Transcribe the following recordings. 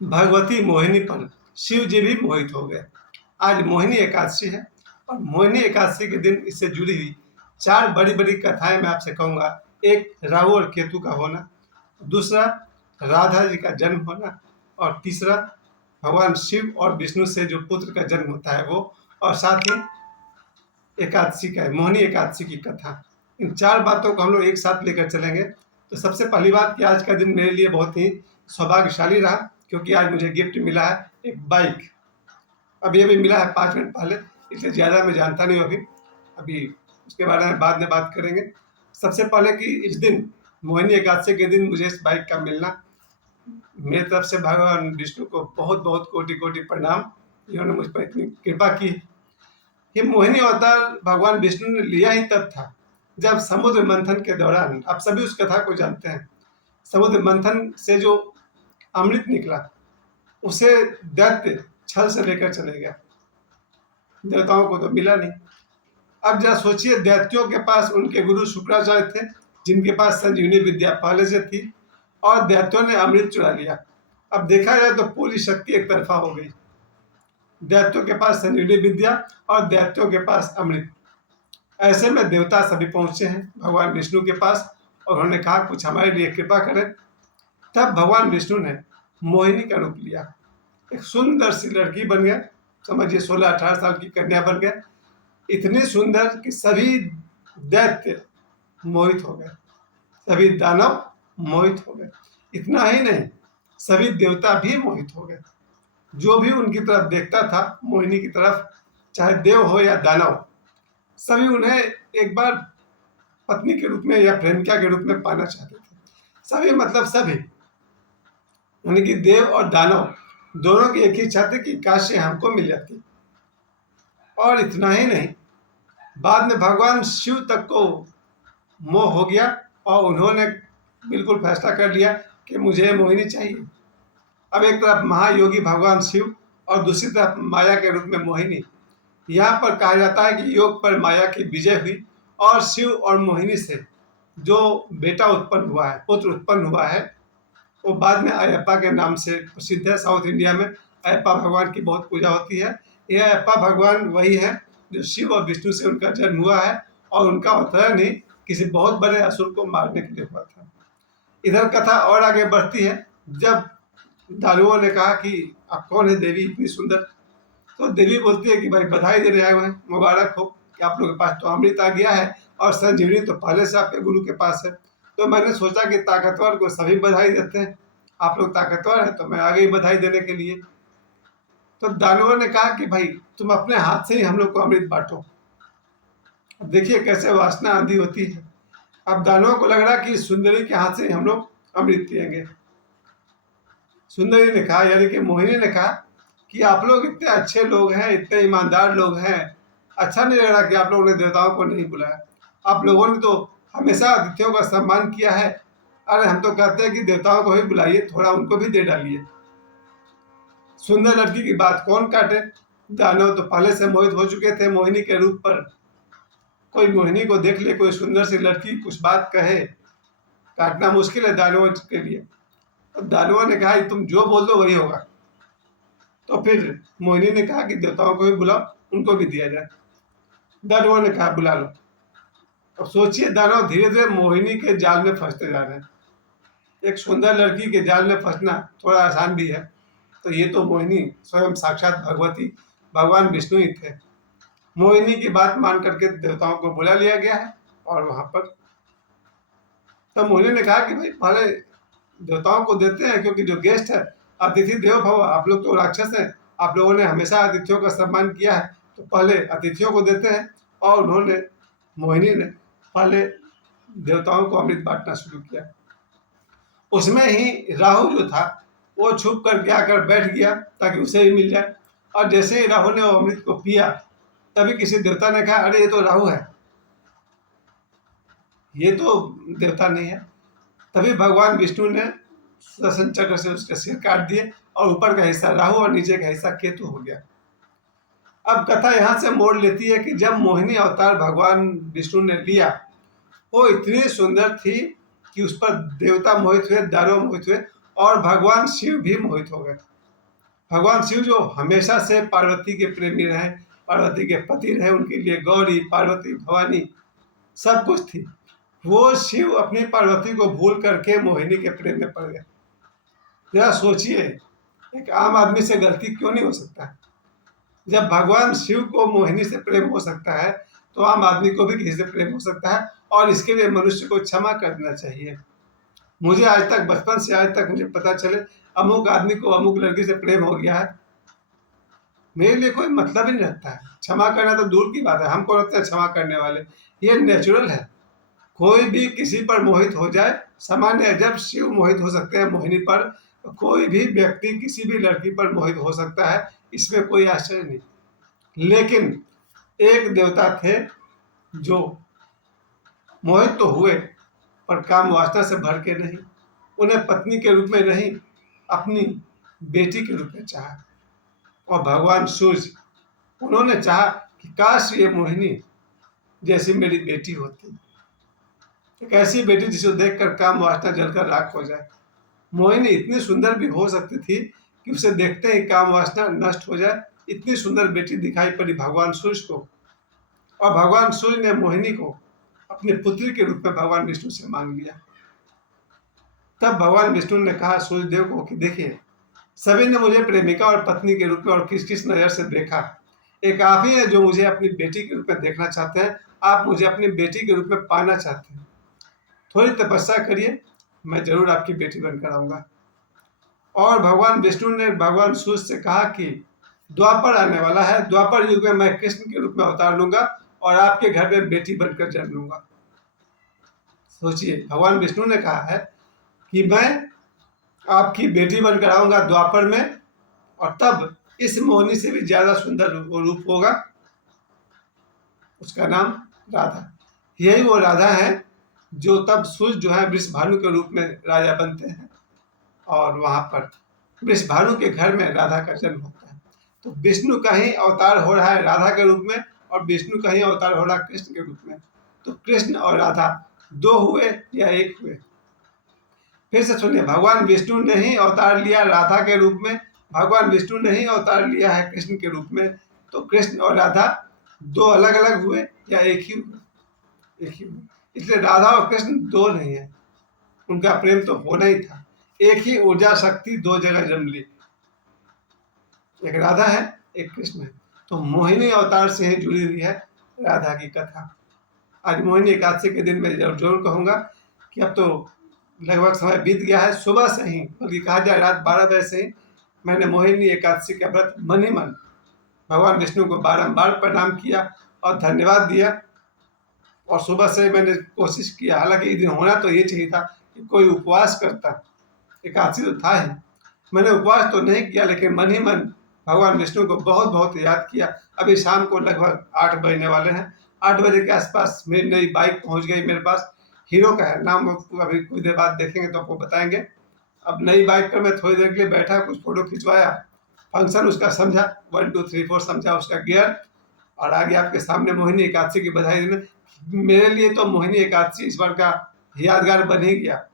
भगवती मोहिनी पर शिव जी भी मोहित हो गए। आज मोहिनी एकादशी है और मोहिनी एकादशी के दिन इससे जुड़ी हुई 4 बड़ी-बड़ी कथाएँ मैं आपसे कहूँगा। एक राहु और केतु का होना, दूसरा राधा जी का जन्म होना और तीसरा भगवान शिव और विष्णु से जो पुत्र का जन्म होता है वो, और साथ ही एकादशी का मोहिनी एकादशी की कथा। इन 4 बातों को हम लोग एक साथ लेकर चलेंगे। तो सबसे पहली बात कि आज का दिन मेरे लिए बहुत ही सौभाग्यशाली रहा, क्योंकि आज मुझे गिफ्ट मिला है एक बाइक। अभी मिला है 5 मिनट पहले, इसलिए ज़्यादा मैं जानता नहीं हूँ अभी उसके बारे में बाद में बात करेंगे। सबसे पहले कि इस दिन मोहिनी एकादशी के दिन मुझे इस बाइक का मिलना, मेरी तरफ से भगवान विष्णु को बहुत-बहुत कोटि-कोटि प्रणाम। इन्होंने मुझ पर इतनी कृपा की। ये मोहिनी अवतार भगवान विष्णु ने लिया ही तब था जब समुद्र मंथन के दौरान, आप सभी उस कथा को जानते हैं, समुद्र मंथन से जो अमृत निकला उसे दैत्य छल से लेकर चले गया। देवताओं को तो मिला नहीं। अब जरा सोचिए, दैत्यों के पास उनके गुरु शुक्राचार्य थे, जिनके पास संजीवनी विद्या पहले से थी, और दैत्यों ने अमृत चुरा लिया। अब देखा जाए तो पूरी शक्ति एक तरफा हो गई। दैत्यों के पास संजीवनी विद्या और दैत्यों के पास अमृत। ऐसे में देवता सभी पहुंचे हैं भगवान विष्णु के पास और उन्होंने कहा कुछ हमारे लिए कृपा करें। तब भगवान विष्णु ने मोहिनी का रूप लिया, एक सुंदर सी लड़की बन गया, समझिए 16-18 साल की कन्या बन गया, इतनी सुंदर कि सभी दैत्य मोहित हो गए, सभी दानव मोहित हो गए। इतना ही नहीं, सभी देवता भी मोहित हो गए। जो भी उनकी तरफ देखता था, मोहिनी की तरफ, चाहे देव हो या दानव, सभी उन्हें एक बार पत्नी के रूप में या प्रेमिका के रूप में पाना चाहते थे। सभी मतलब सभी, यानी कि देव और दानव दोनों की एक ही इच्छा थी कि काश ये हमको मिल जाती। और इतना ही नहीं, बाद में भगवान शिव तक को मोह हो गया और उन्होंने बिल्कुल फैसला कर लिया कि मुझे मोहिनी चाहिए। अब एक तरफ महायोगी भगवान शिव और दूसरी तरफ माया के रूप में मोहिनी। यहाँ पर कहा जाता है कि योग पर माया की विजय हुई और शिव और मोहिनी से जो बेटा उत्पन्न हुआ है, पुत्र उत्पन्न हुआ है, वो बाद में अयप्पा के नाम से प्रसिद्ध है। साउथ इंडिया में अयप्पा भगवान की बहुत पूजा होती है। यह अयप्पा भगवान वही है जो शिव और विष्णु से उनका जन्म हुआ है और उनका अवतरण ही किसी बहुत बड़े असुर को मारने के लिए हुआ था। इधर कथा और आगे बढ़ती है। जब दानवों ने कहा कि आप कौन है देवी इतनी सुंदर, तो देवी बोलती है कि भाई बधाई देने आए हुए हैं, मुबारक हो कि आप लोगों के पास तो अमृत आ गया है और संजीवनी तो पहले से आपके गुरु के पास है। तो मैंने सोचा कि ताकतवर को सभी बधाई देते हैं, आप लोग ताकतवर हैं तो मैं आ गई बधाई देने के लिए। तो दानवों ने कहा कि भाई तुम अपने हाथ से ही हम लोग को अमृत बांटो। अब देखिए कैसे वासना आंधी होती है। अब दानवों को लग रहा कि सुंदरी के हाथ से ही हम लोग अमृत पिएंगे। सुंदरी ने कहा, यानी कि मोहिनी ने कहा कि आप लोग इतने अच्छे लोग हैं, इतने ईमानदार लोग हैं, अच्छा नहीं लग रहा कि आप लोगों ने देवताओं को नहीं बुलाया। आप लोगों ने तो हमेशा अतिथियों का सम्मान किया है। अरे हम तो कहते हैं कि देवताओं को ही बुलाइए, थोड़ा उनको भी दे डालिए। सुंदर लड़की की बात कौन काटे। दानव तो पहले से मोहित हो चुके थे मोहिनी के रूप पर। कोई मोहिनी को देख ले, कोई सुंदर सी लड़की कुछ बात कहे, काटना मुश्किल है दानवों के लिए। तो दानवों ने कहा तुम जो बोल दो वही होगा। तो फिर मोहिनी ने कहा कि देवताओं को भी बुलाओ, उनको भी दिया जाए। दानवों ने कहा बुला लो। अब सोचिए, दानव धीरे धीरे मोहिनी के जाल में फंसते जा रहे हैं। एक सुंदर लड़की के जाल में फंसना थोड़ा आसान भी है, तो ये तो मोहिनी स्वयं साक्षात भगवती भगवान विष्णु ही थे। मोहिनी की बात मान करके देवताओं को बुला लिया गया है और वहां पर तब मोहिनी ने कहा कि भाई पहले देवताओं को देते हैं, क्योंकि जो गेस्ट है अतिथि देवो भव, आप लोग तो राक्षस हैं, आप लोगों ने हमेशा अतिथियों का सम्मान किया है, तो पहले अतिथियों को देते हैं। और उन्होंने, मोहिनी ने पहले देवताओं को अमृत बांटना शुरू किया। उसमें ही राहु जो था वो छुप करके आकर बैठ गया ताकि उसे ही मिल जाए। और जैसे ही राहु ने वो अमृत को पिया, तभी किसी देवता ने कहा अरे ये तो राहु है, ये तो देवता नहीं है। तभी भगवान विष्णु ने सुदर्शन चक्र से उसके सिर काट दिए और ऊपर का हिस्सा राहु और नीचे का हिस्सा केतु हो गया। अब कथा यहाँ से मोड़ लेती है कि जब मोहिनी अवतार भगवान विष्णु ने लिया, वो इतनी सुंदर थी कि उस पर देवता मोहित हुए, दानव मोहित हुए और भगवान शिव भी मोहित हो गए। भगवान शिव जो हमेशा से पार्वती के प्रेमी रहे, पार्वती के पति रहे, उनके लिए गौरी, पार्वती, भवानी सब कुछ थी, वो शिव अपनी पार्वती को भूल करके मोहिनी के प्रेम में पड़ गए। जरा सोचिए, एक आम आदमी से गलती क्यों नहीं हो सकता है? जब भगवान शिव को मोहिनी से प्रेम हो सकता है तो आम आदमी को भी किसी से प्रेम हो सकता है, और इसके लिए मनुष्य को क्षमा करना चाहिए। मुझे आज तक, बचपन से आज तक मुझे पता चले अमुक आदमी को अमुक लड़की से प्रेम हो गया है, मेरे लिए कोई मतलब ही नहीं रहता है। क्षमा करना तो दूर की बात है, हमको लगता है क्षमा करने वाले, ये नेचुरल है। कोई भी किसी पर मोहित हो जाए, सामान्य है। जब शिव मोहित हो सकते हैं मोहिनी पर, तो कोई भी व्यक्ति किसी भी लड़की पर मोहित हो सकता है, इसमें कोई आश्चर्य नहीं। लेकिन एक देवता थे जो मोहित तो हुए पर काम वासना से भर के नहीं, उन्हें पत्नी के रूप में नहीं, अपनी बेटी के रूप में चाहा। और भगवान सूर्य, उन्होंने चाहा कि काश ये मोहिनी जैसी मेरी बेटी होती, एक ऐसी बेटी जिसे देखकर काम वासना जलकर राख हो जाए। मोहिनी इतनी सुंदर भी हो सकती थी कि उसे देखते ही काम वासना नष्ट हो जाए। इतनी सुंदर बेटी दिखाई पड़ी भगवान सूर्य को, और भगवान सूर्य ने मोहिनी को अपनी पुत्री के रूप में भगवान विष्णु से मांग लिया। तब भगवान विष्णु ने कहा सूर्यदेव को कि देखिए, सभी ने मुझे प्रेमिका और पत्नी के रूप में और किस किस नजर से देखा, एक आप ही है जो मुझे अपनी बेटी के रूप में देखना चाहते हैं। आप मुझे अपनी बेटी के रूप में पाना चाहते हैं, थोड़ी तपस्या करिए, मैं जरूर आपकी बेटी बनकर आऊंगा। और भगवान विष्णु ने भगवान सूर्य से कहा कि द्वापर आने वाला है, द्वापर युग में मैं कृष्ण के रूप में अवतार लूंगा और आपके घर में बेटी बनकर जन्म लूंगा। सोचिए, भगवान विष्णु ने कहा है कि मैं आपकी बेटी बनकर आऊंगा द्वापर में, और तब इस मोहिनी से भी ज्यादा सुंदर रूप होगा, उसका नाम राधा। यही वो राधा है जो तब सूर्य जो है वृषभानु के रूप में राजा बनते हैं, और वहां पर वृषभानु के घर में राधा का जन्म होता है। तो विष्णु का ही अवतार हो रहा है राधा के रूप में, और विष्णु का ही अवतार हो रहा है कृष्ण के रूप में। तो कृष्ण और राधा दो हुए या एक हुए? फिर से सुनिए, भगवान विष्णु ने ही अवतार लिया राधा के रूप में, भगवान विष्णु ने ही अवतार लिया है कृष्ण के रूप में। तो कृष्ण और राधा दो अलग अलग हुए या एक ही हुए? एक ही हुए। इसलिए राधा और कृष्ण दो नहीं है, उनका प्रेम तो होना ही था। एक ही ऊर्जा शक्ति दो जगह जन्म ली, एक राधा है, एक कृष्ण है। तो मोहिनी अवतार से ही जुड़ी हुई है राधा की कथा। आज मोहिनी एकादशी के दिन मैं जरूर कहूँगा कि अब तो लगभग समय बीत गया है। सुबह से ही, बल्कि कहा जाए रात 12 बजे से ही मैंने मोहिनी एकादशी का व्रत मन ही मन भगवान विष्णु को बारंबार प्रणाम किया और धन्यवाद दिया। और सुबह से मैंने कोशिश किया, हालांकि ये दिन होना तो ये चाहिए था कि कोई उपवास करता, एकादशी तो था ही, मैंने उपवास तो नहीं किया, लेकिन मन ही मन भगवान विष्णु को बहुत बहुत याद किया। अभी शाम को लगभग 8 बजने वाले हैं। 8 बजे के आसपास मेरी नई बाइक पहुंच गई मेरे पास, हीरो का है, नाम अभी कुछ देर बाद देखेंगे तो आपको बताएंगे। अब नई बाइक पर मैं थोड़ी देर के लिए बैठा, कुछ फोटो खिंचवाया, फंक्शन उसका समझा, 1 2 3 4 समझा उसका गियर, और आगे आपके सामने मोहिनी एकादशी की बधाई देने। मेरे लिए तो मोहिनी एकादशी इस बार का यादगार बन ही गया।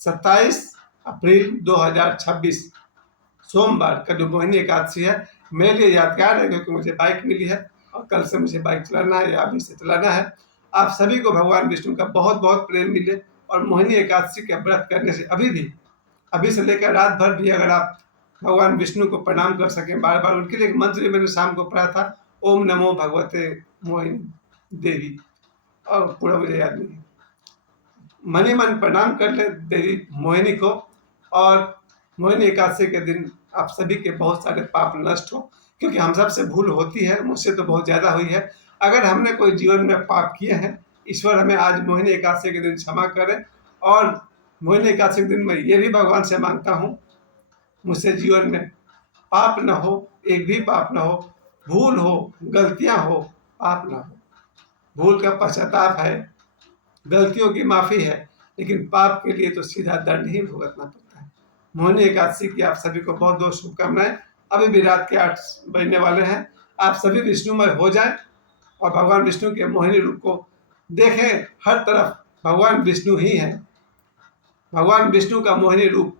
27 अप्रैल 2026 सोमवार का जो मोहिनी एकादशी है मेरे लिए यादगार है, क्योंकि मुझे बाइक मिली है और कल से मुझे बाइक चलाना है या अभी से चलाना है। आप सभी को भगवान विष्णु का बहुत बहुत प्रेम मिले, और मोहिनी एकादशी के व्रत करने से अभी से लेकर रात भर भी अगर आप भगवान विष्णु को प्रणाम कर सकें बार बार, उनके लिए एक मंत्र मैंने शाम को पढ़ा था, ओम नमो भगवते मोहिनी देवी, और पूरा मुझे याद नहीं, मन ही मन प्रणाम कर ले देवी मोहिनी को। और मोहिनी एकादशी के दिन आप सभी के बहुत सारे पाप नष्ट हो, क्योंकि हम सब से भूल होती है, मुझसे तो बहुत ज़्यादा हुई है। अगर हमने कोई जीवन में पाप किए हैं, ईश्वर हमें आज मोहिनी एकादशी के दिन क्षमा करें। और मोहिनी एकादशी के दिन मैं ये भी भगवान से मांगता हूँ, मुझसे जीवन में पाप न हो, एक भी पाप न हो, भूल हो, गलतियाँ हो, पाप न हो। भूल का पश्चाताप है, गलतियों की माफ़ी है, लेकिन पाप के लिए तो सीधा दंड ही भुगतना पड़ता है। मोहिनी एकादशी की आप सभी को बहुत बहुत शुभकामनाएं। अभी भी रात के 8 बजने वाले हैं। आप सभी विष्णुमय हो जाएं और भगवान विष्णु के मोहिनी रूप को देखें। हर तरफ भगवान विष्णु ही हैं। भगवान विष्णु का मोहिनी रूप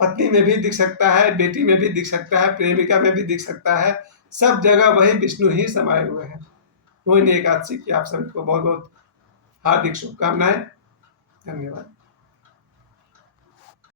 पत्नी में भी दिख सकता है, बेटी में भी दिख सकता है, प्रेमिका में भी दिख सकता है। सब जगह वही विष्णु ही समाये हुए हैं। मोहिनी एकादशी की आप सभी को बहुत बहुत हार्दिक शुभकामनाएं। धन्यवाद।